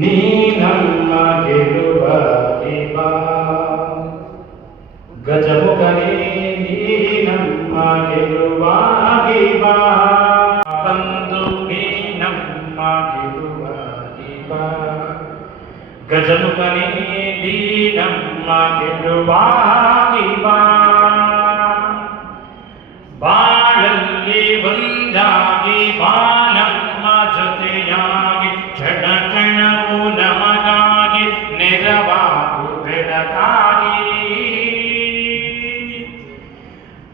ನೀ ನಮ್ಮ ಗೆಲುವಾಗಿ ಬಾ ಗಜಮುಖನೇ, ನೀ ನಮ್ಮ ಗೆಲುವಾಗಿ ಬಾ ಬಂದು ನೀ ನಮ್ಮ ಗೆಲುವಾಗಿ ಬಾ ಗಜಮುಖನೇ, ನೀ ನಮ್ಮ ಗೆಲುವಾಗಿ ಬಾ ಬಾಳಲ್ಲಿ ಒಂದಾಗಿ ಬಾ ನಮ್ಮ ಜೊತೆಯಾಗಿ ಕ್ಷಣ ಕ್ಷಣವೂ ನಮಗಾಗಿ ನೆರವಾಗು ಬೆಳಕಾಗಿ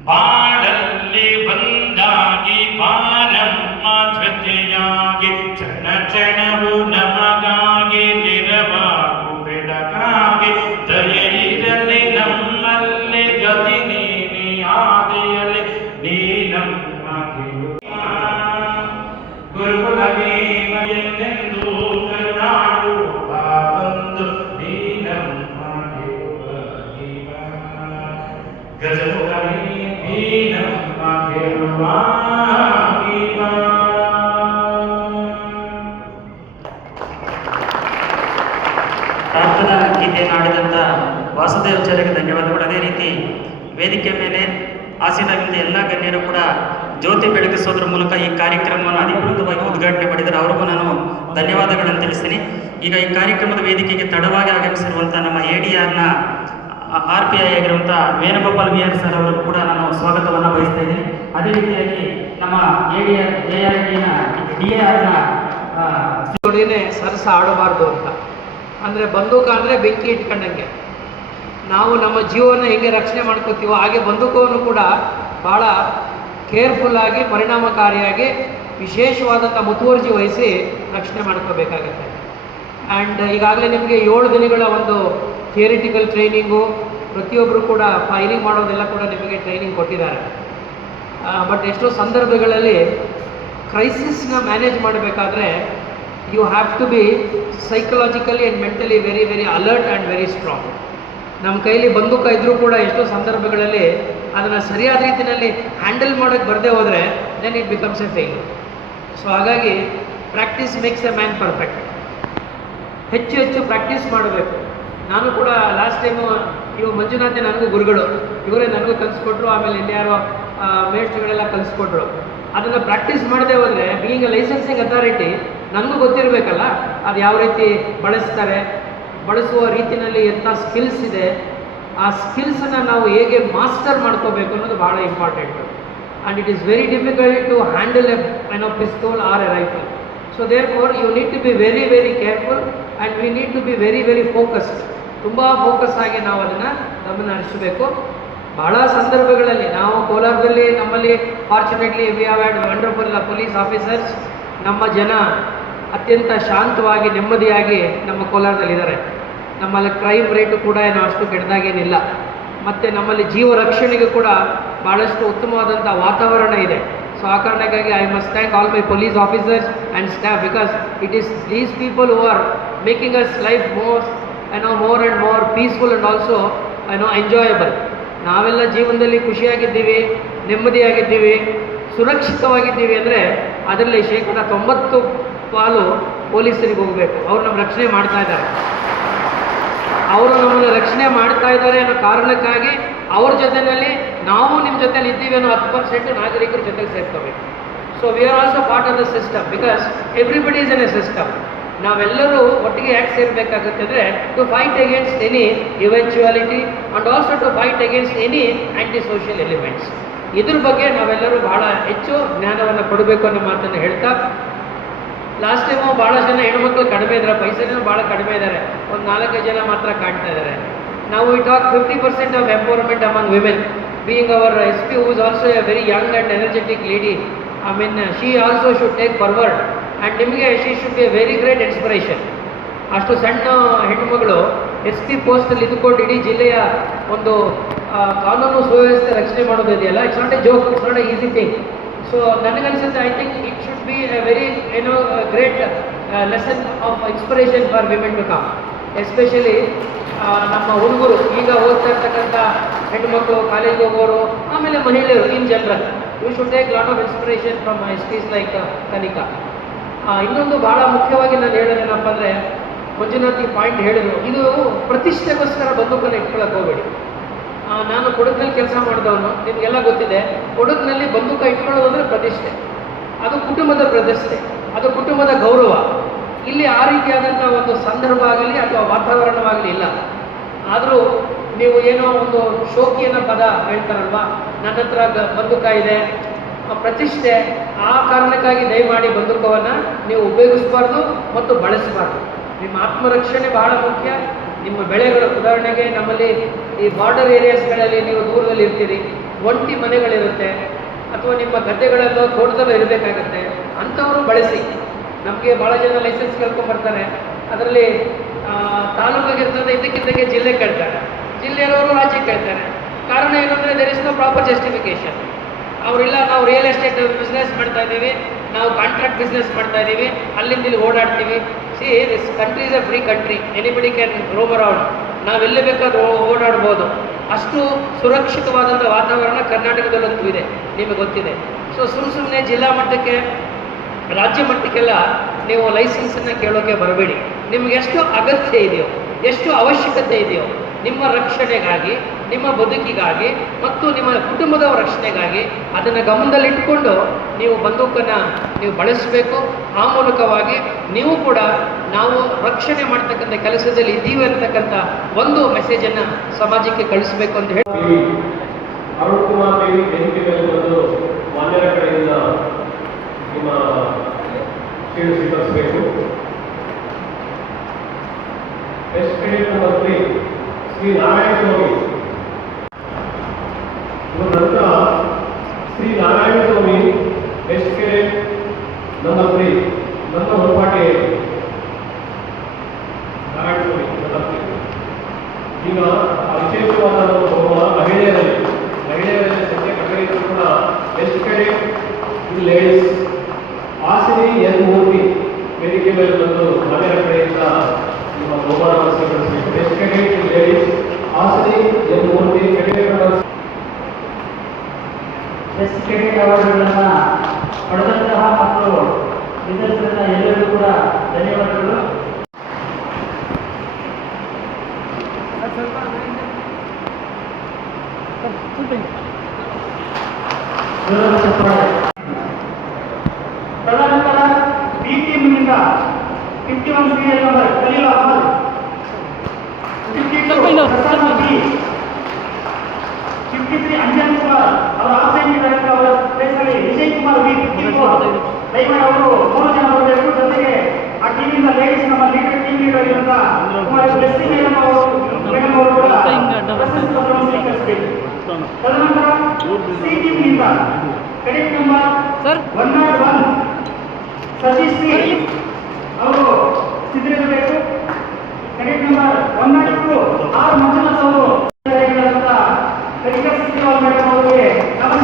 ಬಾಳಲ್ಲಿ ಒಂದಾಗಿ ಬಾ ನಮ್ಮ ಜೊತೆಯಾಗಿ ಕ್ಷಣ ಕ್ಷಣವೂ ನಮಗಾಗಿ ನೆರವಾಗು ಬೆಳಕಾಗಿ ದಯೆ ಇರಲಿ ನಮ್ಮಲ್ಲಿ ಗತಿ ನೀನೆ ಆದಿಯಲ್ಲಿ ನೀ ನಮ್ಮ ಗುರುಕುಲವೇ ಎಂದೆಂದು ಕರುಣಾಡುವ ಬಂದು ನೀ ನಮ್ಮ ಗೆಲುವಾಗಿ ಬಾ ಗಜಮುಖನೇ, ನೀ ನಮ್ಮ ಗೆಲುವಾಗಿ ಬಾ. ಪ್ರಾರ್ಥನಾ ಗೀತೆಯನ್ನು ಆಡಿದಂಥ ವಾಸುದೇವಾಚಾರ್ಯರಿಗೆ ಧನ್ಯವಾದಗಳು. ಅದೇ ರೀತಿ ವೇದಿಕೆ ಮೇಲೆ ಆಸೀನವಿದ್ದ ಎಲ್ಲ ಗಣ್ಯರು ಕೂಡ ಜ್ಯೋತಿ ಬೆಳಗಿಸೋದ್ರ ಮೂಲಕ ಈ ಕಾರ್ಯಕ್ರಮವನ್ನು ಅಧಿಕೃತವಾಗಿ ಉದ್ಘಾಟನೆ ಮಾಡಿದರೆ ಅವ್ರಿಗೂ ನಾನು ಧನ್ಯವಾದಗಳನ್ನು ತಿಳಿಸ್ತೀನಿ. ಈಗ ಈ ಕಾರ್ಯಕ್ರಮದ ವೇದಿಕೆಗೆ ತಡವಾಗಿ ಆಗಮಿಸಿರುವಂಥ ನಮ್ಮ ADRನ RPI ಆಗಿರುವಂಥ ವೇಣುಗೋಪಾಲ್ VR ಸರ್ ಅವರು ಕೂಡ ನಾನು ಸ್ವಾಗತವನ್ನು ಬಯಸ್ತಾ ಇದ್ದೀನಿ. ಅದೇ ರೀತಿಯಾಗಿ ನಮ್ಮ ARDನ DARನ ನೋಡಿನೇ ಸರಸ ಆಡಬಾರ್ದು ಅಂತ. ಅಂದರೆ ಬಂದೂಕ ಅಂದರೆ ಬೆಂಕಿ ಇಟ್ಕೊಂಡಂಗೆ ನಾವು ನಮ್ಮ ಜೀವನ ಹೇಗೆ ರಕ್ಷಣೆ ಮಾಡ್ಕೋತೀವೋ ಹಾಗೆ ಬಂದೂಕವನ್ನು ಕೂಡ ಭಾಳ ಕೇರ್ಫುಲ್ಲಾಗಿ ಪರಿಣಾಮಕಾರಿಯಾಗಿ ವಿಶೇಷವಾದಂಥ ಮುತುವರ್ಜಿ ವಹಿಸಿ ರಕ್ಷಣೆ ಮಾಡ್ಕೋಬೇಕಾಗತ್ತೆ. ಆ್ಯಂಡ್ ಈಗಾಗಲೇ ನಿಮಗೆ 7 ದಿನಗಳ ಒಂದು ಥಿಯರಿಟಿಕಲ್ ಟ್ರೈನಿಂಗು, ಪ್ರತಿಯೊಬ್ಬರು ಕೂಡ ಫೈರಿಂಗ್ ಮಾಡೋದೆಲ್ಲ ಕೂಡ ನಿಮಗೆ ಟ್ರೈನಿಂಗ್ ಕೊಟ್ಟಿದ್ದಾರೆ. ಬಟ್ ಎಷ್ಟೋ ಸಂದರ್ಭಗಳಲ್ಲಿ ಕ್ರೈಸಿಸ್ನ ಮ್ಯಾನೇಜ್ ಮಾಡಬೇಕಾದ್ರೆ you have to be psychologically and mentally very very alert and very strong. ನಮ್ಮ ಕೈಲಿ ಬಂದೂಕ ಇದ್ದರೂ ಕೂಡ ಎಷ್ಟೋ ಸಂದರ್ಭಗಳಲ್ಲಿ ಅದನ್ನು ಸರಿಯಾದ ರೀತಿಯಲ್ಲಿ ಹ್ಯಾಂಡಲ್ ಮಾಡೋಕ್ಕೆ ಬರದೇ ಹೋದರೆ then it becomes a fail. So ಹಾಗಾಗಿ practice makes a man perfect. ಹೆಚ್ಚು ಹೆಚ್ಚು ಪ್ರಾಕ್ಟೀಸ್ ಮಾಡಬೇಕು. ನಾನು ಕೂಡ ಲಾಸ್ಟ್ ಟೈಮು ಇವು ಮಂಜುನಾಥೆ ನನಗೂ ಗುರುಗಳು, ಇವರೇ ನನಗೂ ಕಲಿಸ್ಕೊಟ್ರು, ಆಮೇಲೆ ಇನ್ಯಾರೋ ಮೇಷ್ಟ್ರುಗಳೆಲ್ಲ ಕಲಿಸ್ಕೊಟ್ರು. ಅದನ್ನು ಪ್ರಾಕ್ಟೀಸ್ ಮಾಡದೆ ಹೋದರೆ ಬೀಯಿಂಗ್ ಎ ಲೈಸೆನ್ಸಿಂಗ್ ಅಥಾರಿಟಿ ನನಗೂ ಗೊತ್ತಿರಬೇಕಲ್ಲ ಅದು ಯಾವ ರೀತಿ ಬಳಸ್ತಾರೆ, ಬಳಸುವ ರೀತಿಯಲ್ಲಿ ಎಂಥ ಸ್ಕಿಲ್ಸ್ ಇದೆ, ಆ ಸ್ಕಿಲ್ಸನ್ನು ನಾವು ಹೇಗೆ ಮಾಸ್ಟರ್ ಮಾಡ್ಕೋಬೇಕು ಅನ್ನೋದು ಭಾಳ important. And it is very difficult to handle a pistol or a rifle. So therefore you need to be very very careful and we need to be very very focused. ತುಂಬ focus ಆಗಿ ನಾವು ಅದನ್ನು ಗಮನ ಹರಿಸಬೇಕು. ಭಾಳ ಸಂದರ್ಭಗಳಲ್ಲಿ ನಾವು ಕೋಲಾರದಲ್ಲಿ ನಮ್ಮಲ್ಲಿ fortunately we have had wonderful police officers. ನಮ್ಮ ಜನ ಅತ್ಯಂತ ಶಾಂತವಾಗಿ ನೆಮ್ಮದಿಯಾಗಿ ನಮ್ಮ ಕೋಲಾರದಲ್ಲಿದ್ದಾರೆ. ನಮ್ಮಲ್ಲಿ ಕ್ರೈಮ್ ರೇಟು ಕೂಡ ಏನೋ ಅಷ್ಟು ಕೆಟ್ಟದಾಗೇನಿಲ್ಲ. ಮತ್ತು ನಮ್ಮಲ್ಲಿ ಜೀವ ರಕ್ಷಣೆಗೆ ಕೂಡ ಭಾಳಷ್ಟು ಉತ್ತಮವಾದಂಥ ವಾತಾವರಣ ಇದೆ. ಸೊ ಆ ಕಾರಣಕ್ಕಾಗಿ I must thank all my police officers and staff because it is these people who are making us life more more and more peaceful and also enjoyable. ನಾವೆಲ್ಲ ಜೀವನದಲ್ಲಿ ಖುಷಿಯಾಗಿದ್ದೀವಿ, ನೆಮ್ಮದಿಯಾಗಿದ್ದೀವಿ, ಸುರಕ್ಷಿತವಾಗಿದ್ದೀವಿ ಅಂದರೆ ಅದರಲ್ಲಿ 90% ಪಾಲು ಪೊಲೀಸರಿಗೆ ಹೋಗಬೇಕು. ಅವರು ನಮ್ಮ ರಕ್ಷಣೆ ಮಾಡ್ತಾ ಇದ್ದಾರೆ. ಅವರು ನಮ್ಮನ್ನು ರಕ್ಷಣೆ ಮಾಡ್ತಾ ಇದ್ದಾರೆ ಅನ್ನೋ ಕಾರಣಕ್ಕಾಗಿ ಅವ್ರ ಜೊತೆಯಲ್ಲಿ ನಾವು ನಿಮ್ಮ ಜೊತೆಲಿ ಇದ್ದೀವಿ ಅನ್ನೋ 10% ನಾಗರಿಕರ ಜೊತೆಗೆ ಸೇರ್ಕೋಬೇಕು. So we are also part of the system because everybody is in a system. ನಾವೆಲ್ಲರೂ ಒಟ್ಟಿಗೆ ಯಾಕೆ ಸೇರಬೇಕಾಗುತ್ತೆ ಅಂದರೆ to fight against any eventuality and also to fight against any anti social elements. ಇದ್ರ ಬಗ್ಗೆ ನಾವೆಲ್ಲರೂ ಭಾಳ ಹೆಚ್ಚು ಜ್ಞಾನವನ್ನು ಕೊಡಬೇಕು ಅನ್ನೋ ಮಾತನ್ನು ಹೇಳ್ತಾ, ಲಾಸ್ಟ್ ಟೈಮು ಭಾಳ ಜನ ಹೆಣ್ಮಕ್ಳು ಕಡಿಮೆ ಇದ್ದಾರೆ, ಪೈಸೆನೂ ಭಾಳ ಕಡಿಮೆ ಇದ್ದಾರೆ, ಒಂದು 4-5 ಜನ ಮಾತ್ರ ಕಾಣ್ತಾ ಇದ್ದಾರೆ. ನಾವು we talk 50% of empowerment among women, being our SP who is also a very young and energetic lady. I mean she also should take forward and ನಿಮಗೆ she should be a very great inspiration. ಅಷ್ಟು ಸಣ್ಣ ಹೆಣ್ಣುಮಗಳು SP ಪೋಸ್ಟಲ್ಲಿ ಇದ್ದುಕೊಂಡು ಇಡೀ ಜಿಲ್ಲೆಯ ಒಂದು ಕಾನೂನು ಸುವ್ಯವಸ್ಥೆ ರಕ್ಷಣೆ ಮಾಡೋದು ಇದೆಯಲ್ಲ, it's not a joke, it's not a easy thing. So ನನಗನ್ಸುತ್ತೆ I think it should be a very great lesson of inspiration for women to come. Especially ನಮ್ಮ ಹುಡುಗರು ಈಗ ಓದ್ತಾ ಇರ್ತಕ್ಕಂಥ ಹೆಣ್ಣುಮಕ್ಕಳು, ಕಾಲೇಜ್ಗೆ ಹೋಗೋರು, ಆಮೇಲೆ ಮಹಿಳೆಯರು in general, you should take lot of inspiration from SPs like Kanika. ಇನ್ನೊಂದು ಭಾಳ ಮುಖ್ಯವಾಗಿ ನಾನು ಹೇಳೋದೇನಪ್ಪ ಅಂದರೆ, ಮಂಜುನಾಥ್ ಈ ಪಾಯಿಂಟ್ ಹೇಳಿದ್ರು, ಇದು ಪ್ರತಿಷ್ಠೆಗೋಸ್ಕರ ಬಂದೂಕನ್ನು ಇಟ್ಕೊಳ್ಳೋಕೆ ಹೋಗಬೇಡಿ. ನಾನು ಕೊಡಗಿನಲ್ಲಿ ಕೆಲಸ ಮಾಡಿದವನು, ನಿಮಗೆಲ್ಲ ಗೊತ್ತಿದೆ. ಕೊಡಗಿನಲ್ಲಿ ಬಂದೂಕ ಇಟ್ಕೊಳ್ಳೋದಂದ್ರೆ ಪ್ರತಿಷ್ಠೆ, ಅದು ಕುಟುಂಬದ ಪ್ರತಿಷ್ಠೆ, ಅದು ಕುಟುಂಬದ ಗೌರವ. ಇಲ್ಲಿ ಆ ರೀತಿಯಾದಂಥ ಒಂದು ಸಂದರ್ಭ ಆಗಲಿ ಅಥವಾ ವಾತಾವರಣವಾಗಲಿ ಇಲ್ಲ. ಆದರೂ ನೀವು ಏನೋ ಒಂದು ಶೋಕಿಯನ್ನ ಪದ ಹೇಳ್ತಾರಲ್ವಾ, ನನ್ನ ಹತ್ರ ಬಂದೂಕ ಇದೆ, ಪ್ರತಿಷ್ಠೆ, ಆ ಕಾರಣಕ್ಕಾಗಿ ದಯಮಾಡಿ ಬಂದೂಕವನ್ನು ನೀವು ಉಪಯೋಗಿಸಬಾರ್ದು ಮತ್ತು ಬಳಸಬಾರ್ದು. ನಿಮ್ಮ ಆತ್ಮರಕ್ಷಣೆ ಬಹಳ ಮುಖ್ಯ. ನಿಮ್ಮ ಬೆಳೆಗಳು, ಉದಾಹರಣೆಗೆ ನಮ್ಮಲ್ಲಿ ಈ ಬಾರ್ಡರ್ ಏರಿಯಾಸ್ಗಳಲ್ಲಿ ನೀವು ದೂರದಲ್ಲಿ ಇರ್ತೀರಿ, ಒಂಟಿ ಮನೆಗಳಿರುತ್ತೆ, ಅಥವಾ ನಿಮ್ಮ ಗದ್ದೆಗಳಲ್ಲೋ ತೋಟದಲ್ಲೋ ಇರಬೇಕಾಗತ್ತೆ, ಅಂಥವರು ಬಳಸಿ. ನಮಗೆ ಭಾಳ ಜನ ಲೈಸೆನ್ಸ್ ಕೇಳ್ಕೊಂಬರ್ತಾರೆ, ಅದರಲ್ಲಿ ತಾಲೂಕಿಗಿರ್ತದೆ, ಇದಕ್ಕಿದ್ದಂಗೆ ಜಿಲ್ಲೆ ಕೇಳ್ತಾರೆ, ಜಿಲ್ಲೆಯವರು ರಾಜ್ಯಕ್ಕೆ ಕೇಳ್ತಾರೆ. ಕಾರಣ ಏನಂದರೆ there is no proper justification. ಅವರಿಲ್ಲ, ನಾವು ರಿಯಲ್ ಎಸ್ಟೇಟ್ ಬಿಸ್ನೆಸ್ ಮಾಡ್ತಾ ಇದ್ದೀವಿ, ನಾವು ಕಾಂಟ್ರಾಕ್ಟ್ ಬಿಸ್ನೆಸ್ ಮಾಡ್ತಾ ಇದ್ದೀವಿ, ಅಲ್ಲಿಂದ ಇಲ್ಲಿ ಓಡಾಡ್ತೀವಿ. See, this country is a free country, anybody can roam around. ನಾವೆಲ್ಲಿ ಬೇಕಾದ್ರೂ ಓಡಾಡ್ಬೋದು. ಅಷ್ಟು ಸುರಕ್ಷಿತವಾದಂಥ ವಾತಾವರಣ ಕರ್ನಾಟಕದಲ್ಲಂತೂ ಇದೆ, ನಿಮಗೆ ಗೊತ್ತಿದೆ. ಸೊ ಸುಮ್ಮನೆ ಜಿಲ್ಲಾ ಮಟ್ಟಕ್ಕೆ, ರಾಜ್ಯ ಮಟ್ಟಕ್ಕೆಲ್ಲ ನೀವು ಲೈಸೆನ್ಸನ್ನು ಕೇಳೋಕ್ಕೆ ಬರಬೇಡಿ. ನಿಮ್ಗೆ ಎಷ್ಟು ಅಗತ್ಯ ಇದೆಯೋ, ಎಷ್ಟು ಅವಶ್ಯಕತೆ ಇದೆಯೋ, ನಿಮ್ಮ ರಕ್ಷಣೆಗಾಗಿ, ನಿಮ್ಮ ಬದುಕಿಗಾಗಿ ಮತ್ತು ನಿಮ್ಮ ಕುಟುಂಬದ ರಕ್ಷಣೆಗಾಗಿ ಅದನ್ನು ಗಮನದಲ್ಲಿಟ್ಟುಕೊಂಡು ನೀವು ಬಂದೂಕನ್ನು ನೀವು ಬಳಸಬೇಕು. ಆ ಮೂಲಕವಾಗಿ ನೀವು ಕೂಡ ನಾವು ರಕ್ಷಣೆ ಮಾಡ್ತಕ್ಕಂಥ ಕೆಲಸದಲ್ಲಿ ಇದ್ದೀವಿ ಅಂತಕ್ಕಂಥ ಒಂದು ಮೆಸೇಜನ್ನು ಸಮಾಜಕ್ಕೆ ಕಳಿಸಬೇಕು ಅಂತ ಹೇಳಿ ಅರುಣ್ ಕುಮಾರ್ ದೇವಿ ವೇದಿಕೆ ಮೇಲೆ ಬಂದು ಮಾನ್ಯರ ಕಡೆಯಿಂದ ನಿಮ್ಮ ಶೀಲ್ಡ್ ಸ್ವೀಕರಿಸಬೇಕು. S credit number 3 Shri Narayana Swamy. ನಂತರ Shri Narayana Swamy S credit number 3 ನನ್ನ ಹೊರಪಾಟಿ ನಾರಾಯಣ ಸ್ವಾಮಿ ನಂಬರ್ 3. ಈಗ ವಿಶೇಷವಾದ ಮಹಿಳೆಯರಲ್ಲಿ ಸಂಖ್ಯೆ ಕಡಿಮೆ ಕೂಡ S credit ladies Asini N Murthy ವೇದಿಕೆ ಮೇಲೆ ಬಂದು ಮನೆಯ ಕಡೆಯಿಂದ ನಿಮ್ಮ ಬಹುಮಾನವನ್ನು ಸ್ವೀಕರಿಸಬೇಕು. S credit ladies Asini N Murthy S credit ಅವಾರ್ಡ್ಗಳನ್ನು ಪಡೆದಂತಹ ಮತ್ತು ವಿತರಿಸಿದ ಎಲ್ಲರಿಗೂ ಕೂಡ ಧನ್ಯವಾದಗಳು. ತದನಂತರ ಬಿ ಟೀಮ್ನಿಂದ 51 ಸೀರಿಯಲ್ ನಂಬರ್ ಖಲೀಲ್ ಅಹಮದ್, 52 ಹಸನ್ ನಬಿ, 53 ಅಂಜನ್ ಕುಮಾರ್, ಅವರ ಆಬ್ಸೆಂಟ್ ಅವರ ಪ್ಲೇಸಲ್ಲಿ ವಿಜಯ್ ಕುಮಾರ್ ವಿ 54. ದಯಮಾಡಿ ಅವರು 3 ಜನ ಬರಬೇಕು. ಜೊತೆಗೆ ಆ ಟೀಮಿಂದ ಲೇಡೀಸ್ ನಮ್ಮ ಲೀಡರ್ ಟೀಮ್ ಲೀಡರ್ ಇರುವಂತ ಕುಮಾರಿ ಬ್ಲೆಸ್ಸಿಂಗ್ ಮೇಡಮ್ ಅವರು ಕೂಡ ಪ್ರಶಸ್ತಿ ಪತ್ರವನ್ನು ಸ್ವೀಕರಿಸಬೇಕು. ತದನಂತರ ಸಿ ಟೀಮ್ನಿಂದ ಕ್ರೆಡಿಟ್ ನಂಬರ್ 101 ಸತೀಶ್ ಸಿ ಅವರು ಸಿದ್ಧರಿರಬೇಕು. ಕ್ರೆಡಿಟ್ ನಂಬರ್ 102 ಆರ್ ಮಂಜುನಾಥ್ ಅವರು ಕಲಿಕಾ ಸಿದ್ಧಿ ಮೇಡಮ್ ಅವರಿಗೆ ನಮ್ಮ